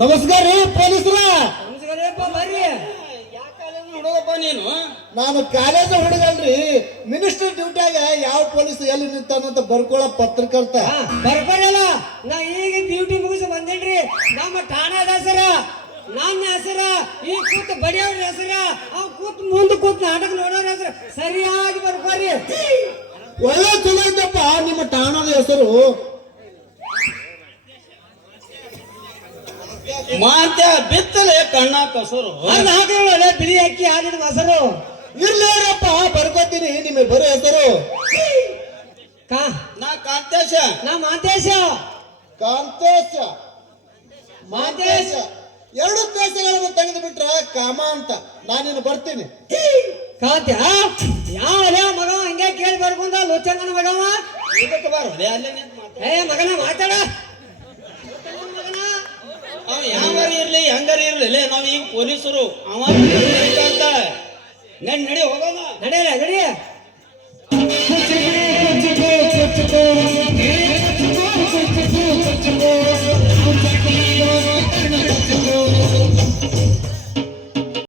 ನಮಸ್ಕಾರ ರೀ ಪೊಲೀಸ್ರ. ನಮಸ್ಕಾರಪ್ಪ, ಬರ್ರಿ. ಯಾವ ಕಾಲೇಜ್ ಹುಡುಗಪ್ಪ ನೀನು? ನಾನು ಕಾಲೇಜ್ ಹುಡುಗಲ್ರಿ, ಮಿನಿಸ್ಟರ್ ಡ್ಯೂಟಿಯಾಗ ಯಾವ ಪೊಲೀಸ್ ಎಲ್ಲಿ ನಿಂತಾನಂತ ಬರ್ಕೊಳ್ಳೋ ಪತ್ರಕರ್ತ. ಬರ್ಕೊಡಲ್ಲ, ನಾ ಈಗ ಡ್ಯೂಟಿ ಮುಗಿಸಿ ಬಂದೇನ್ರಿ. ನಮ್ಮ ಠಾಣಾದ ಹೆಸರ, ನನ್ನ ಹೆಸರ, ಈ ಕೂತ್ ಬಡಿಯವ್ರ ಹೆಸರ, ಅವ್ ಕೂತ್ ಮುಂದೆ ಕೂತ್ ನಾಟಕ ನೋಡೋರ ಹೆಸರು ಸರಿಯಾಗಿ ಬರ್ಕೋರಿ. ಒಳ್ಳೆ ಚಲೋ ಇದ್ದಪ್ಪ ನಿಮ್ಮ ಠಾಣದ ಹೆಸರು. ಮಾತ್ಯ ಬಿತ್ತಲೆ ಕಣ್ಣ ಕಸರು. ಅದು ಹಾಕೋಳೆ ಬಿಳಿ ಅಕ್ಕಿ ಹಾಕಿದ ಹೆಸರು. ಇರ್ಲೇರಪ್ಪ ಬರ್ಕೋತೀನಿ ನಿಮ್ಮ ಬರೋ ಹೆಸರು. ನಾ ಕಾಂತೇಶ. ನಾ ಮಾತೇಶ. ಕಾಂತೇಶ ಮಾತೇಶ. ಎರಡು ದೇಶಗಳನ್ನು ತೆಗೆದು ಬಿಟ್ರ ಕಾಮ ಅಂತ. ನಾನಿನ್ನು ಬರ್ತೀನಿ. ಕಾಂತ್ಯ ಯಾವ ಮಗ ಹಂಗೆ ಕೇಳಿ ಬರ್ಕೊಂಡ ಲೋಚಂಗನ ಮಗವ. ಇದಕ್ಕೆ ಬಾರೋ ಅಲ್ಲೇ ನಿಂತು ಮಾತಾಡ. ಏ ಮಗನ ಮಾತಾಡ. ಅವ ಯಾವಾರ ಇರ್ಲಿ ಹೆಂಗಾರ ಇರ್ಲಿ, ನಾವ್ ಈಗ ಪೊಲೀಸರು. ಅವ ಅಂತ ನಡಿ ಹೋಗೋಣ. ನಡೆಯಲ್ಲ ನಡಿ.